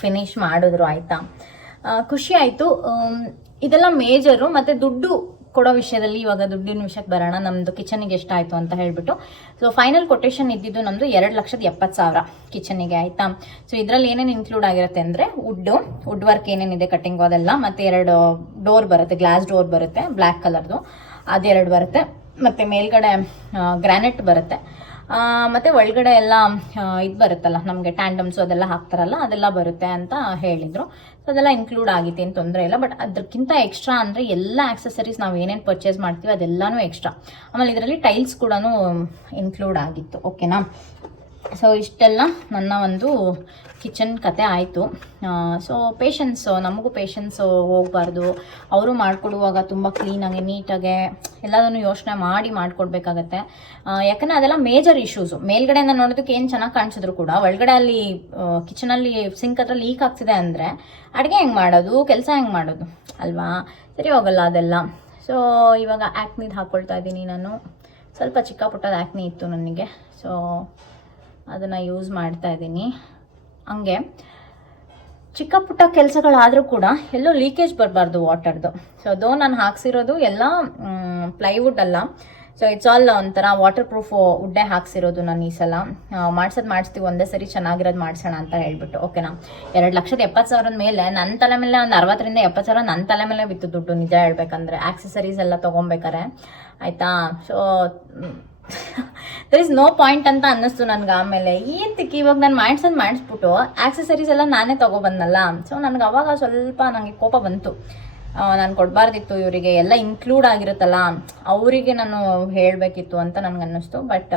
ಫಿನಿಶ್ ಮಾಡಿದ್ರು ಆಯಿತಾ? ಖುಷಿ ಆಯಿತು. ಇದೆಲ್ಲ ಮೇಜರು ಮತ್ತು ದುಡ್ಡು ಕೊಡೋ ವಿಷಯದಲ್ಲಿ ಇವಾಗ ದುಡ್ಡಿನ ವಿಷಯಕ್ಕೆ ಬರೋಣ ನಮ್ಮದು ಕಿಚನಿಗೆ ಎಷ್ಟಾಯಿತು ಅಂತ ಹೇಳಿಬಿಟ್ಟು. ಸೊ ಫೈನಲ್ ಕೊಟೇಷನ್ ಇದ್ದಿದ್ದು ನಮ್ಮದು ಎರಡು ಲಕ್ಷದ ಎಪ್ಪತ್ತು ಸಾವಿರ ಕಿಚನಿಗೆ ಆಯಿತಾ? ಸೊ ಇದರಲ್ಲಿ ಏನೇನು ಇನ್ಕ್ಲೂಡ್ ಆಗಿರುತ್ತೆ ಅಂದರೆ ವುಡ್ಡು ವುಡ್ ವರ್ಕ್ ಏನೇನಿದೆ ಕಟ್ಟಿಂಗು ಅದೆಲ್ಲ, ಮತ್ತು ಎರಡು ಡೋರ್ ಬರುತ್ತೆ ಗ್ಲಾಸ್ ಡೋರ್ ಬರುತ್ತೆ ಬ್ಲ್ಯಾಕ್ ಕಲರ್ದು ಅದೆರಡು ಬರುತ್ತೆ. ಮತ್ತು ಮೇಲ್ಗಡೆ ಗ್ರಾನೈಟ್ ಬರುತ್ತೆ. ಮತ್ತೆ ಒಳಗಡೆ ಎಲ್ಲ ಇದು ಬರುತ್ತಲ್ಲ, ನಮಗೆ ಟ್ಯಾಂಡಮ್ಸು ಅದೆಲ್ಲ ಹಾಕ್ತಾರಲ್ಲ, ಅದೆಲ್ಲ ಬರುತ್ತೆ ಅಂತ ಹೇಳಿದರು. ಸೊ ಅದೆಲ್ಲ ಇನ್ಕ್ಲೂಡ್ ಆಗಿತ್ತು, ಏನು ತೊಂದರೆ ಇಲ್ಲ. ಬಟ್ ಅದಕ್ಕಿಂತ ಎಕ್ಸ್ಟ್ರಾ ಅಂದರೆ ಎಲ್ಲ ಆಕ್ಸೆಸರೀಸ್ ನಾವು ಏನೇನು ಪರ್ಚೇಸ್ ಮಾಡ್ತೀವಿ ಅದೆಲ್ಲನೂ ಎಕ್ಸ್ಟ್ರಾ ಆಮೇಲೆ ಇದರಲ್ಲಿ ಟೈಲ್ಸ್ ಕೂಡ ಇನ್ಕ್ಲೂಡ್ ಆಗಿತ್ತು. ಓಕೆನಾ ಸೊ ಇಷ್ಟೆಲ್ಲ ನನ್ನ ಒಂದು ಕಿಚನ್ ಕತೆ ಆಯಿತು. ಸೊ ಪೇಷನ್ಸು ನಮಗೂ ಪೇಷನ್ಸು ಹೋಗಬಾರ್ದು. ಅವರು ಮಾಡಿಕೊಡುವಾಗ ತುಂಬ ಕ್ಲೀನಾಗಿ ನೀಟಾಗೆ ಎಲ್ಲದನ್ನು ಯೋಚನೆ ಮಾಡಿ ಮಾಡಿಕೊಡ್ಬೇಕಾಗತ್ತೆ. ಯಾಕಂದರೆ ಅದೆಲ್ಲ ಮೇಜರ್ ಇಶ್ಯೂಸು ಮೇಲ್ಗಡೆಯಿಂದ ನೋಡೋದಕ್ಕೆ ಏನು ಚೆನ್ನಾಗಿ ಕಾಣಿಸಿದ್ರು ಕೂಡ, ಒಳಗಡೆ ಅಲ್ಲಿ ಕಿಚನಲ್ಲಿ ಸಿಂಕ್ ಹತ್ರ ಲೀಕ್ ಆಗ್ತಿದೆ ಅಂದರೆ ಅಡುಗೆ ಹೆಂಗೆ ಮಾಡೋದು, ಕೆಲಸ ಹೆಂಗೆ ಮಾಡೋದು, ಅಲ್ವಾ? ಸರಿ, ಹೋಗಲ್ಲ ಅದೆಲ್ಲ. ಸೊ ಇವಾಗ ಆ್ಯಕ್ನಿದು ಹಾಕ್ಕೊಳ್ತಾ ಇದ್ದೀನಿ ನಾನು. ಸ್ವಲ್ಪ ಚಿಕ್ಕ ಪುಟ್ಟದ ಆ್ಯಕ್ನಿ ಇತ್ತು ನನಗೆ. ಸೊ ಅದನ್ನು ಯೂಸ್ ಮಾಡ್ತಾ ಇದ್ದೀನಿ. ಹಂಗೆ, ಚಿಕ್ಕ ಪುಟ್ಟ ಕೆಲಸಗಳಾದರೂ ಕೂಡ ಎಲ್ಲೂ ಲೀಕೇಜ್ ಬರಬಾರ್ದು ವಾಟರ್ದು ಸೊ ಅದು ನಾನು ಹಾಕ್ಸಿರೋದು ಎಲ್ಲ ಪ್ಲೈವುಡ್ ಅಲ್ಲ. ಸೊ ಇಟ್ಸ್ ಆಲ್ ಒಂಥರ ವಾಟರ್ ಪ್ರೂಫ್ ಉಡ್ಡೆ ಹಾಕ್ಸಿರೋದು ನಾನು ಈ ಸಲ. ಮಾಡ್ಸೋದು ಮಾಡಿಸ್ತೀವಿ, ಒಂದೇ ಸರಿ ಚೆನ್ನಾಗಿರೋದು ಮಾಡಿಸೋಣ ಅಂತ ಹೇಳ್ಬಿಟ್ಟು ಓಕೆನಾ ಎರಡು ಲಕ್ಷದ ಎಪ್ಪತ್ತು ಸಾವಿರದ ಮೇಲೆ ನನ್ನ ತಲೆ ಮೇಲೆ ಒಂದು ಅರವತ್ತರಿಂದ ಎಪ್ಪತ್ತು ಸಾವಿರ ನನ್ನ ತಲೆ ಮೇಲೆ ಬಿತ್ತು ದುಡ್ಡು, ನಿಜ ಹೇಳ್ಬೇಕಂದ್ರೆ. ಆಕ್ಸೆಸರೀಸ್ ಎಲ್ಲ ತೊಗೊಬೇಕಾರೆ. ಆಯಿತಾ? So there is no point ಅಂತ ಅನ್ನಿಸ್ತು ನನಗೆ ಆಮೇಲೆ. ಏಂತಕ್ಕೆ ಇವಾಗ ನಾನು ಮಾಡ್ಸೋದು ಮಾಡಿಸ್ಬಿಟ್ಟು ಆಕ್ಸೆಸರೀಸ್ ಎಲ್ಲ ನಾನೇ ತೊಗೊಬಂದಲ್ಲ ಸೊ ನನಗೆ ಅವಾಗ ಸ್ವಲ್ಪ ನನಗೆ ಕೋಪ ಬಂತು. ನಾನು ಕೊಡಬಾರ್ದಿತ್ತು ಇವರಿಗೆ. ಎಲ್ಲ ಇನ್ಕ್ಲೂಡ್ ಆಗಿರುತ್ತಲ್ಲ? ಅವರಿಗೆ ನಾನು ಹೇಳಬೇಕಿತ್ತು ಅಂತ ನನಗೆ ಅನ್ನಿಸ್ತು. ಬಟ್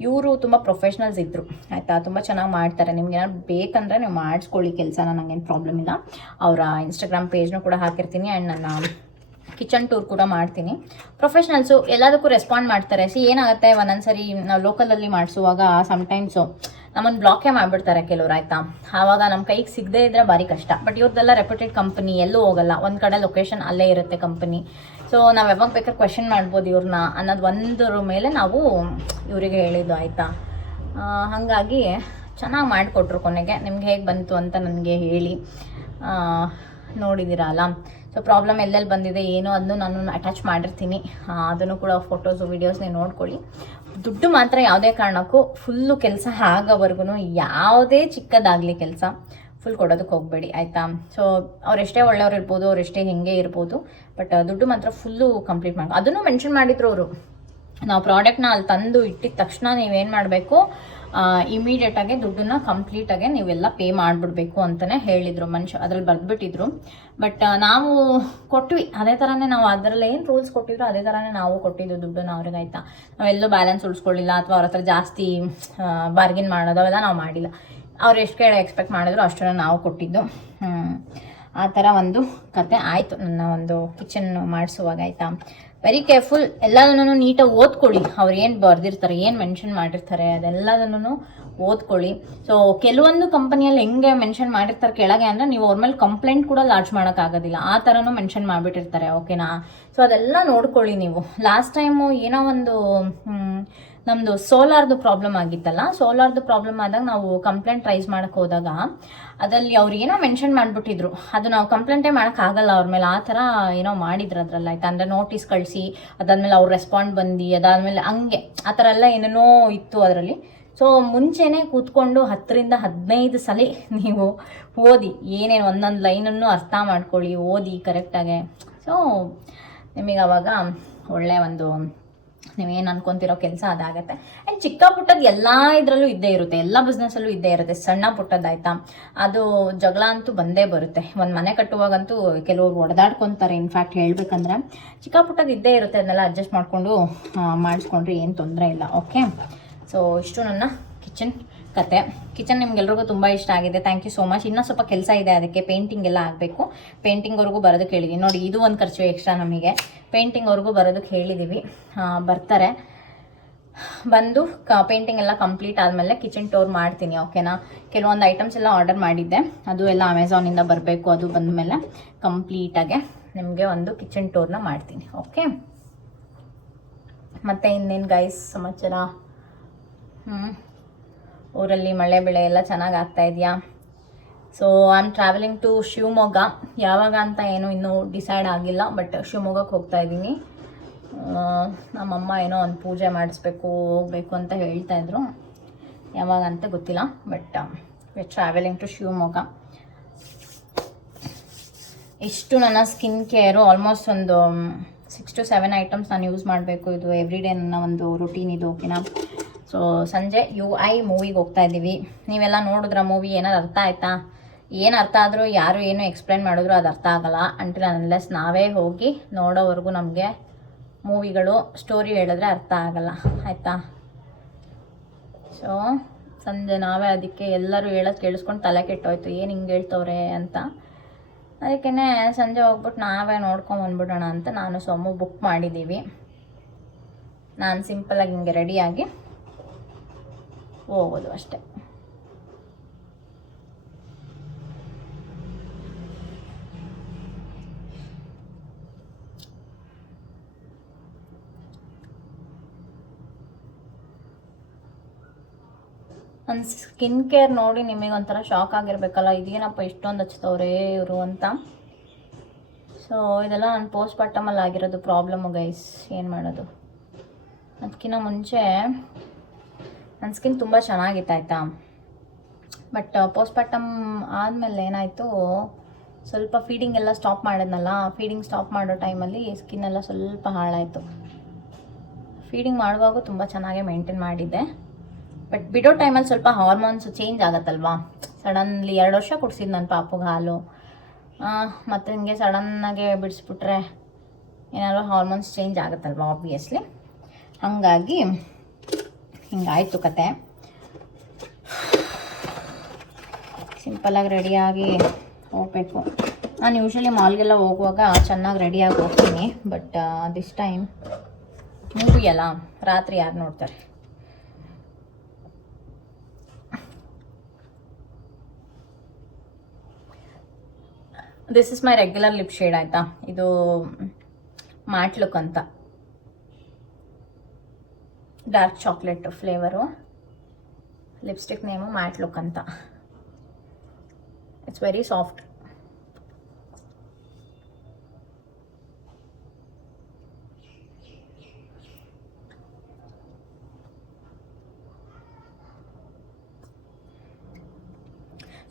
ಇವರು ತುಂಬ ಪ್ರೊಫೆಷ್ನಲ್ಸ್ ಇದ್ದರು ಆಯಿತಾ? ತುಂಬ ಚೆನ್ನಾಗಿ ಮಾಡ್ತಾರೆ. ನಿಮ್ಗೆ ಏನಾದ್ರು ಬೇಕಂದರೆ ನೀವು ಮಾಡಿಸ್ಕೊಳ್ಳಿ. ಕೆಲಸ ನನಗೇನು ಪ್ರಾಬ್ಲಮ್ ಇಲ್ಲ. ಅವರ ಇನ್ಸ್ಟಾಗ್ರಾಮ್ ಪೇಜ್ನೂ ಕೂಡ ಹಾಕಿರ್ತೀನಿ. ಆ್ಯಂಡ್ ನನ್ನ ಕಿಚನ್ ಟೂರ್ ಕೂಡ ಮಾಡ್ತೀನಿ. ಪ್ರೊಫೆಷ್ನಲ್ಸು ಎಲ್ಲದಕ್ಕೂ ರೆಸ್ಪಾಂಡ್ ಮಾಡ್ತಾರೆ. ಸಿ, ಏನಾಗುತ್ತೆ? ಒಂದೊಂದ್ಸರಿ ನಾವು ಲೋಕಲಲ್ಲಿ ಮಾಡಿಸುವಾಗ ಸಮ್ಟೈಮ್ಸು ನಮ್ಮನ್ನು ಬ್ಲಾಕೇ ಮಾಡಿಬಿಡ್ತಾರೆ ಕೆಲವ್ರು, ಆಯಿತಾ? ಆವಾಗ ನಮ್ಮ ಕೈಗೆ ಸಿಗದೇ ಇದ್ರೆ ಭಾರಿ ಕಷ್ಟ. ಬಟ್ ಇವ್ರದ್ದೆಲ್ಲ ರೆಪ್ಯೂಟೆಡ್ ಕಂಪನಿ ಎಲ್ಲೂ ಹೋಗಲ್ಲ. ಒಂದು ಕಡೆ ಲೊಕೇಶನ್ ಅಲ್ಲೇ ಇರುತ್ತೆ ಕಂಪನಿ ಸೊ ನಾವು ಯಾವಾಗ ಬೇಕಾದ್ರೆ ಕ್ವೆಶನ್ ಮಾಡ್ಬೋದು ಇವ್ರನ್ನ ಅನ್ನೋದು ಒಂದರ ಮೇಲೆ ನಾವು ಇವರಿಗೆ ಹೇಳಿದ್ದು ಆಯಿತಾ? ಹಾಗಾಗಿ ಚೆನ್ನಾಗಿ ಮಾಡಿಕೊಟ್ರು ಕೊನೆಗೆ. ನಿಮ್ಗೆ ಹೇಗೆ ಬಂತು ಅಂತ ನನಗೆ ಹೇಳಿ. ನೋಡಿದ್ದೀರಲ್ಲ ಸೊ ಪ್ರಾಬ್ಲಮ್ ಎಲ್ಲೆಲ್ಲಿ ಬಂದಿದೆ, ಏನು ಅದನ್ನು ನಾನು ಅಟ್ಯಾಚ್ ಮಾಡಿರ್ತೀನಿ. ಅದನ್ನು ಕೂಡ ಫೋಟೋಸು ವೀಡಿಯೋಸ್ನೇ ನೋಡ್ಕೊಳ್ಳಿ. ದುಡ್ಡು ಮಾತ್ರ ಯಾವುದೇ ಕಾರಣಕ್ಕೂ ಫುಲ್ಲು ಕೆಲಸ ಆಗೋವರೆಗೂ ಯಾವುದೇ ಚಿಕ್ಕದಾಗಲಿ ಕೆಲಸ ಫುಲ್ ಕೊಡೋದಕ್ಕೆ ಹೋಗಬೇಡಿ, ಆಯಿತಾ? ಸೊ ಅವರೆಷ್ಟೇ ಒಳ್ಳೆಯವ್ರು ಇರ್ಬೋದು ಅವರೆಷ್ಟೇ ಹೆಂಗೆ ಇರ್ಬೋದು ಬಟ್ ದುಡ್ಡು ಮಾತ್ರ ಫುಲ್ಲು ಕಂಪ್ಲೀಟ್ ಮಾಡಿ, ಅದನ್ನು ಮೆನ್ಷನ್ ಮಾಡಿದ್ರು ಅವರು. ನಾವು ಪ್ರಾಡಕ್ಟ್ನ ಅಲ್ಲಿ ತಂದು ಇಟ್ಟಿದ ತಕ್ಷಣ ನೀವೇನು ಮಾಡಬೇಕು? ಇಮಿಡಿಯೇಟಾಗಿ ದುಡ್ಡನ್ನ ಕಂಪ್ಲೀಟಾಗಿ ನೀವೆಲ್ಲ ಪೇ ಮಾಡಿಬಿಡ್ಬೇಕು ಅಂತಲೇ ಹೇಳಿದರು ಮನುಷ್ಯ ಅದ್ರಲ್ಲಿ ಬರೆದ್ಬಿಟ್ಟಿದ್ರು. ಬಟ್ ನಾವು ಕೊಟ್ವಿ. ಅದೇ ಥರನೇ ನಾವು ಅದರಲ್ಲಿ ಏನು ರೂಲ್ಸ್ ಕೊಟ್ಟಿದ್ರು, ಅದೇ ಥರನೇ ನಾವು ಕೊಟ್ಟಿದ್ದು ದುಡ್ಡನ್ನ ಅವ್ರಿಗೆ, ಆಯಿತಾ? ನಾವೆಲ್ಲೂ ಬ್ಯಾಲೆನ್ಸ್ ಉಳಿಸ್ಕೊಳ್ಳಿಲ್ಲ ಅಥವಾ ಅವ್ರ ಹತ್ರ ಜಾಸ್ತಿ ಬಾರ್ಗಿನ್ ಮಾಡೋದು ಅವೆಲ್ಲ ನಾವು ಮಾಡಿಲ್ಲ. ಅವ್ರು ಎಷ್ಟು ಕೇಳಿ ಎಕ್ಸ್ಪೆಕ್ಟ್ ಮಾಡಿದ್ರು ಅಷ್ಟನ್ನು ನಾವು ಕೊಟ್ಟಿದ್ದು. ಆ ಥರ ಒಂದು ಕತೆ ಆಯಿತು ನನ್ನ ಒಂದು ಕಿಚನ್ ಮಾಡಿಸುವಾಗ, ಆಯಿತಾ? ವೆರಿ ಕೇರ್ಫುಲ್ ಎಲ್ಲದನ್ನು ನೀಟಾಗಿ ಓದ್ಕೊಳ್ಳಿ. ಅವ್ರು ಏನು ಬರೆದಿರ್ತಾರೆ, ಏನು ಮೆನ್ಷನ್ ಮಾಡಿರ್ತಾರೆ, ಅದೆಲ್ಲದನ್ನು ಓದ್ಕೊಳ್ಳಿ. ಸೊ ಕೆಲವೊಂದು ಕಂಪನಿಯಲ್ಲಿ ಹೆಂಗೆ ಮೆನ್ಷನ್ ಮಾಡಿರ್ತಾರೆ ಕೆಳಗೆ ಅಂದರೆ ನೀವು ಅವ್ರ ಮೇಲೆ ಕಂಪ್ಲೇಂಟ್ ಕೂಡ ಲಾಡ್ಜ್ ಮಾಡೋಕ್ಕಾಗೋದಿಲ್ಲ. ಆ ಥರನೂ ಮೆನ್ಷನ್ ಮಾಡಿಬಿಟ್ಟಿರ್ತಾರೆ ಓಕೆನಾ ಸೊ ಅದೆಲ್ಲ ನೋಡ್ಕೊಳ್ಳಿ ನೀವು. ಲಾಸ್ಟ್ ಟೈಮು ಏನೋ ಒಂದು ನಮ್ಮದು ಸೋಲಾರ್ದು ಪ್ರಾಬ್ಲಮ್ ಆಗಿತ್ತಲ್ಲ, ಸೋಲಾರ್ದು ಪ್ರಾಬ್ಲಮ್ ಆದಾಗ ನಾವು ಕಂಪ್ಲೇಂಟ್ ರೈಸ್ ಮಾಡೋಕ್ಕೆ ಹೋದಾಗ ಅದಲ್ಲಿ ಅವ್ರು ಏನೋ ಮೆನ್ಷನ್ ಮಾಡ್ಬಿಟ್ಟಿದ್ರು. ಅದು ನಾವು ಕಂಪ್ಲೇಂಟೇ ಆಗಲ್ಲ, ಅವ್ರ ಮೇಲೆ ಆ ಥರ ಏನೋ ಮಾಡಿದ್ರು ಅದ್ರಲ್ಲಿ, ಆಯ್ತಾ? ಅಂದರೆ ನೋಟಿಸ್ ಕಳಿಸಿ, ಅದಾದಮೇಲೆ ಅವ್ರು ರೆಸ್ಪಾಂಡ್ ಬಂದು, ಅದಾದಮೇಲೆ ಹಂಗೆ, ಆ ಥರ ಎಲ್ಲ ಏನೇನೋ ಇತ್ತು ಅದರಲ್ಲಿ. ಸೊ ಮುಂಚೆನೇ ಕೂತ್ಕೊಂಡು ಹತ್ತರಿಂದ ಹದಿನೈದು ಸಲ ನೀವು ಓದಿ, ಏನೇನು ಒಂದೊಂದು ಲೈನನ್ನು ಅರ್ಥ ಮಾಡ್ಕೊಳ್ಳಿ, ಓದಿ ಕರೆಕ್ಟಾಗೆ ಸೊ ನಿಮಗೆ ಅವಾಗ ಒಳ್ಳೆಯ ಒಂದು ನೀವೇನು ಅನ್ಕೊಂತಿರೋ ಕೆಲಸ ಅದಾಗತ್ತೆ. ಆ್ಯಂಡ್ ಚಿಕ್ಕ ಪುಟ್ಟದ್ದು ಎಲ್ಲ ಇದರಲ್ಲೂ ಇದ್ದೇ ಇರುತ್ತೆ, ಎಲ್ಲ ಬಿಸ್ನೆಸ್ಸಲ್ಲೂ ಇದ್ದೇ ಇರುತ್ತೆ, ಸಣ್ಣ ಪುಟ್ಟದ್ದಾಯ್ತಾ ಅದು ಜಗಳ ಅಂತೂ ಬಂದೇ ಬರುತ್ತೆ. ಒಂದು ಮನೆ ಕಟ್ಟುವಾಗಂತೂ ಕೆಲವರು ಒಡೆದಾಡ್ಕೊತಾರೆ ಇನ್ಫ್ಯಾಕ್ಟ್ ಹೇಳ್ಬೇಕಂದ್ರೆ. ಚಿಕ್ಕ ಪುಟ್ಟದ್ದು ಇದ್ದೇ ಇರುತ್ತೆ, ಅದನ್ನೆಲ್ಲ ಅಡ್ಜಸ್ಟ್ ಮಾಡಿಕೊಂಡು ಮಾಡಿಸ್ಕೊಂಡ್ರೆ ಏನು ತೊಂದರೆ ಇಲ್ಲ ಓಕೆ ಸೊ ಇಷ್ಟು ನನ್ನ ಕಿಚನ್ ಕತೆ. ಕಿಚನ್ ನಿಮ್ಗೆಲ್ರಿಗೂ ತುಂಬ ಇಷ್ಟ ಆಗಿದೆ. ಥ್ಯಾಂಕ್ ಯು ಸೋ ಮಚ್ ಇನ್ನೂ ಸ್ವಲ್ಪ ಕೆಲಸ ಇದೆ ಅದಕ್ಕೆ ಪೇಂಟಿಂಗ್ ಎಲ್ಲ ಆಗಬೇಕು. ಪೇಂಟಿಂಗ್ವರೆಗೂ ಬರೋದು ಕೇಳಿದ್ದೀನಿ ನೋಡಿ, ಇದು ಒಂದು ಖರ್ಚು ಎಕ್ಸ್ಟ್ರಾ ನಮಗೆ. ಪೇಂಟಿಂಗ್ವರೆಗೂ ಬರೋದಕ್ಕೆ ಹೇಳಿದ್ದೀವಿ ಬರ್ತಾರೆ. ಬಂದು ಕ ಪೇಂಟಿಂಗ್ ಎಲ್ಲ ಕಂಪ್ಲೀಟ್ ಆದಮೇಲೆ ಕಿಚನ್ ಟೋರ್ ಮಾಡ್ತೀನಿ ಓಕೆನಾ ಕೆಲವೊಂದು ಐಟಮ್ಸ್ ಎಲ್ಲ ಆರ್ಡರ್ ಮಾಡಿದ್ದೆ. ಅದು ಎಲ್ಲ ಅಮೆಝಾನಿಂದ ಬರಬೇಕು, ಅದು ಬಂದ ಮೇಲೆ ಕಂಪ್ಲೀಟಾಗೆ ನಿಮಗೆ ಒಂದು ಕಿಚನ್ ಟೋರ್ನ ಮಾಡ್ತೀನಿ ಓಕೆ ಮತ್ತು ಇನ್ನೇನು ಗೈಸ್ ಸಮಾಚಾರ? ಹ್ಞೂ ಊರಲ್ಲಿ ಮಳೆ ಬೆಳೆ ಎಲ್ಲ ಚೆನ್ನಾಗಿ ಆಗ್ತಾ ಇದೆಯಾ? So I am travelling to Shivamogga. ಯಾವಾಗ ಅಂತ ಏನು ಇನ್ನೂ ಡಿಸೈಡ್ ಆಗಿಲ್ಲ ಬಟ್ ಶಿವಮೊಗ್ಗಕ್ಕೆ ಹೋಗ್ತಾ ಇದ್ದೀನಿ. ನಮ್ಮಮ್ಮ ಏನೋ ಒಂದು ಪೂಜೆ ಮಾಡಿಸ್ಬೇಕು, ಹೋಗ್ಬೇಕು ಅಂತ ಹೇಳ್ತಾ ಇದ್ರು. ಯಾವಾಗ ಅಂತ ಗೊತ್ತಿಲ್ಲ but we travelling to Shivamogga. ಇಷ್ಟು ನನ್ನ ಸ್ಕಿನ್ ಕೇರು ಆಲ್ಮೋಸ್ಟ್ ಒಂದು ಸಿಕ್ಸ್ ಟು ಸೆವೆನ್ ಐಟಮ್ಸ್ ನಾನು ಯೂಸ್ ಮಾಡಬೇಕು. ಇದು ಎವ್ರಿ ಡೇ ನನ್ನ ಒಂದು ರುಟೀನ್ ಇದು ಓಕೆನಾ ಸೊ ಸಂಜೆ ಯು ಐ ಮೂವಿಗೆ ಹೋಗ್ತಾ ಇದ್ದೀವಿ. ನೀವೆಲ್ಲ ನೋಡಿದ್ರ ಮೂವಿ ಏನಾರು ಅರ್ಥ ಆಯ್ತಾ? ಏನು ಅರ್ಥ ಆದರೂ ಯಾರು ಏನು ಎಕ್ಸ್ಪ್ಲೈನ್ ಮಾಡಿದ್ರು ಅದು ಅರ್ಥ ಆಗಲ್ಲ. ಅಂಟಿಲ್ ಅನ್ಲೆಸ್ ನಾವೇ ಹೋಗಿ ನೋಡೋವರೆಗೂ ನಮಗೆ ಮೂವಿಗಳು ಸ್ಟೋರಿ ಹೇಳಿದ್ರೆ ಅರ್ಥ ಆಗಲ್ಲ. ಆಯಿತಾ? ಸೊ ಸಂಜೆ ನಾವೇ ಅದಕ್ಕೆ ಎಲ್ಲರೂ ಹೇಳೋದು ಕೇಳಿಸ್ಕೊಂಡು ತಲೆ ಕೆಟ್ಟೋಯ್ತು. ಏನು ಹಿಂಗೆ ಹೇಳ್ತವ್ರೆ ಅಂತ. ಅದಕ್ಕೇ ಸಂಜೆ ಹೋಗ್ಬಿಟ್ಟು ನಾವೇ ನೋಡ್ಕೊಂಡು ಬಂದ್ಬಿಡೋಣ ಅಂತ ನಾನು ಸೊಮ್ಮು ಬುಕ್ ಮಾಡಿದ್ದೀವಿ. ನಾನು ಸಿಂಪಲಾಗಿ ಹಿಂಗೆ ರೆಡಿಯಾಗಿ ಹೋಗೋದು ಅಷ್ಟೆ ನನ್ನ ಸ್ಕಿನ್ ಕೇರ್ ನೋಡಿ ನಿಮಗೆ ಶಾಕ್ ಆಗಿರ್ಬೇಕಲ್ಲ, ಇದೇನಪ್ಪ ಇಷ್ಟೊಂದು ಹಚ್ತವ್ರೆ ಇವರು ಅಂತ. ಸೊ ಇದೆಲ್ಲ ನಾನು ಪೋಸ್ಟ್ ಪಾರ್ಟಮಲ್ಲಿ ಆಗಿರೋದು ಪ್ರಾಬ್ಲಮ್ಮು ಗೈಸ್ ಏನು ಮಾಡೋದು? ಅದಕ್ಕಿಂತ ಮುಂಚೆ ನನ್ನ ಸ್ಕಿನ್ ತುಂಬ ಚೆನ್ನಾಗಿತ್ತು, ಆಯಿತಾ? ಬಟ್ ಪೋಸ್ಟ್ ಪಾರ್ಟಮ್ ಆದಮೇಲೆ ಏನಾಯಿತು, ಸ್ವಲ್ಪ ಫೀಡಿಂಗ್ ಎಲ್ಲ ಸ್ಟಾಪ್ ಮಾಡಿದ್ನಲ್ಲ ಫೀಡಿಂಗ್ ಸ್ಟಾಪ್ ಮಾಡೋ ಟೈಮಲ್ಲಿ ಸ್ಕಿನ್ ಎಲ್ಲ ಸ್ವಲ್ಪ ಹಾಳಾಯಿತು. ಫೀಡಿಂಗ್ ಮಾಡುವಾಗೂ ತುಂಬ ಚೆನ್ನಾಗಿ ಮೇಂಟೈನ್ ಮಾಡಿದ್ದೆ. ಬಟ್ ಬಿಡೋ ಟೈಮಲ್ಲಿ ಸ್ವಲ್ಪ ಹಾರ್ಮೋನ್ಸ್ ಚೇಂಜ್ ಆಗತ್ತಲ್ವಾ? ಸಡನ್ಲಿ ಎರಡು ವರ್ಷ ಕುಡಿಸಿದ್ದು ನನ್ನ ಪಾಪುಗೆ ಹಾಲು. ಮತ್ತು ಹಿಂಗೆ ಸಡನ್ನಾಗೆ ಬಿಡಿಸ್ಬಿಟ್ರೆ ಏನಾದರೂ ಹಾರ್ಮೋನ್ಸ್ ಚೇಂಜ್ ಆಗುತ್ತಲ್ವಾ ಆಬ್ವಿಯಸ್ಲಿ ಹಾಗಾಗಿ ಹಿಂಗಾಯ್ತು ಕತೆ ಸಿಂಪಲಾಗಿ ರೆಡಿಯಾಗಿ ಹೋಗಬೇಕು. ನಾನು ಯೂಶ್ವಲಿ ಮಾಲ್ಗೆಲ್ಲ ಹೋಗುವಾಗ ಚೆನ್ನಾಗಿ ರೆಡಿಯಾಗಿ ಹೋಗ್ತೀನಿ ಬಟ್ ದಿಸ್ ಟೈಮ್ ಮೂವಿ ಅಲ್ಲ ರಾತ್ರಿ ಯಾರು ನೋಡ್ತಾರೆ? This is my regular lip shade ಆಯಿತಾ? ಇದು ಮ್ಯಾಟ್ ಲುಕ್ ಅಂತ. Dark chocolate flavour. Lipstick name matte look ಅಂತ. ಇಟ್ಸ್ ವೆರಿ ಸಾಫ್ಟ್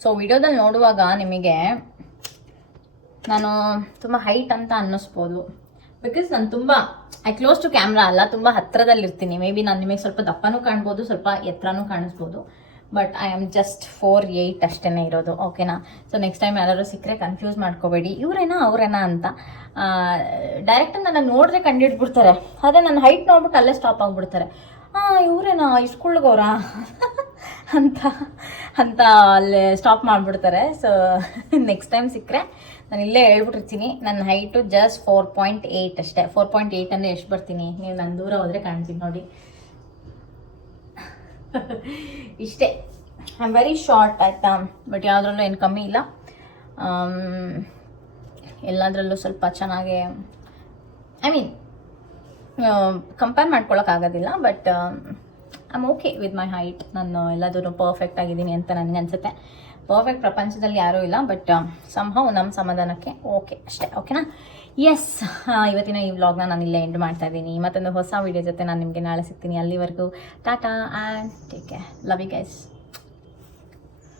ಸೊ ವಿಡಿಯೋದಲ್ಲಿ ನೋಡುವಾಗ ನಿಮಗೆ ನಾನು ತುಂಬ ಹೈಟ್ ಅಂತ ಅನ್ನಿಸ್ಬೋದು. ಬಿಕಾಸ್ ನಾನು ತುಂಬ ಐ ಕ್ಲೋಸ್ ಟು ಕ್ಯಾಮ್ರಾ ಅಲ್ಲ, ತುಂಬ ಹತ್ತಿರದಲ್ಲಿರ್ತೀನಿ ಮೇ ಬಿ ನಾನು ನಿಮಗೆ ಸ್ವಲ್ಪ ದಪ್ಪನೂ ಕಾಣ್ಬೋದು, ಸ್ವಲ್ಪ ಎತ್ತರನೂ ಕಾಣಿಸ್ಬೋದು. But I am just four eight ಅಷ್ಟೇ ಇರೋದು ಓಕೆನಾ ಸೊ ನೆಕ್ಸ್ಟ್ ಟೈಮ್ ಯಾರಾದರೂ ಸಿಕ್ಕರೆ ಕನ್ಫ್ಯೂಸ್ ಮಾಡ್ಕೋಬೇಡಿ. ಇವರೇನಾ, ಅವರೇನಾ ಅಂತ? ಡೈರೆಕ್ಟ್ ನನ್ನ ನೋಡಿದ್ರೆ ಕಂಡುಹಿಡ್ಬಿಡ್ತಾರೆ ಅದೇ ನನ್ನ ಹೈಟ್ ನೋಡ್ಬಿಟ್ಟು ಅಲ್ಲೇ ಸ್ಟಾಪ್ ಆಗಿಬಿಡ್ತಾರೆ. ಹಾಂ ಇವರೇನಾ ಇಷ್ಟು *laughs* ಅಂತ ಅಂತ ಅಲ್ಲೇ ಸ್ಟಾಪ್ ಮಾಡಿಬಿಡ್ತಾರೆ. ಸೊ ನೆಕ್ಸ್ಟ್ *laughs* ಟೈಮ್ ಸಿಕ್ಕರೆ ನಾನು ಇಲ್ಲೇ ಹೇಳ್ಬಿಟ್ಟಿರ್ತೀನಿ. ನನ್ನ height just four point eight ಅಷ್ಟೇ. ಫೋರ್ ಪಾಯಿಂಟ್ ಏಯ್ಟ್ ಅಂದರೆ ಎಷ್ಟು ಬರ್ತೀನಿ? ನೀವು ನನ್ನ ದೂರ ಹೋದರೆ ಕಾಣ್ತೀನಿ ನೋಡಿ. ಇಷ್ಟೇ. ಐ ವೆರಿ ಶಾರ್ಟ್ ಆಯಿತಾ? ಬಟ್ ಯಾವುದ್ರಲ್ಲೂ ಏನು ಕಮ್ಮಿ ಇಲ್ಲ. ಆಮ್, ಎಲ್ಲದರಲ್ಲೂ ಸ್ವಲ್ಪ ಚೆನ್ನಾಗೆ I mean compare ಮಾಡ್ಕೊಳಕ್ಕಾಗೋದಿಲ್ಲ but I am okay with my height ನಾನು ಎಲ್ಲದೂ ಪರ್ಫೆಕ್ಟ್ ಆಗಿದ್ದೀನಿ ಅಂತ ನನಗೆ ಅನಿಸುತ್ತೆ. ಪರ್ಫೆಕ್ಟ್ ಪ್ರಪಂಚದಲ್ಲಿ ಯಾರೂ ಇಲ್ಲ ಬಟ್ ಸಂಭವ ನಮ್ಮ ಸಮಾಧಾನಕ್ಕೆ ಓಕೆ ಅಷ್ಟೇ ಓಕೆನಾ ಎಸ್ ಇವತ್ತಿನ ಈ ವ್ಲಾಗ್ನ ನಾನು ಇಲ್ಲೇ ಎಂಡ್ ಮಾಡ್ತಾ ಇದ್ದೀನಿ. ಮತ್ತೊಂದು ಹೊಸ ವೀಡಿಯೋ ಜೊತೆ ನಾನು ನಿಮಗೆ ನಾಳೆ ಸಿಗ್ತೀನಿ. ಅಲ್ಲಿವರೆಗೂ, Tata and take care love you guys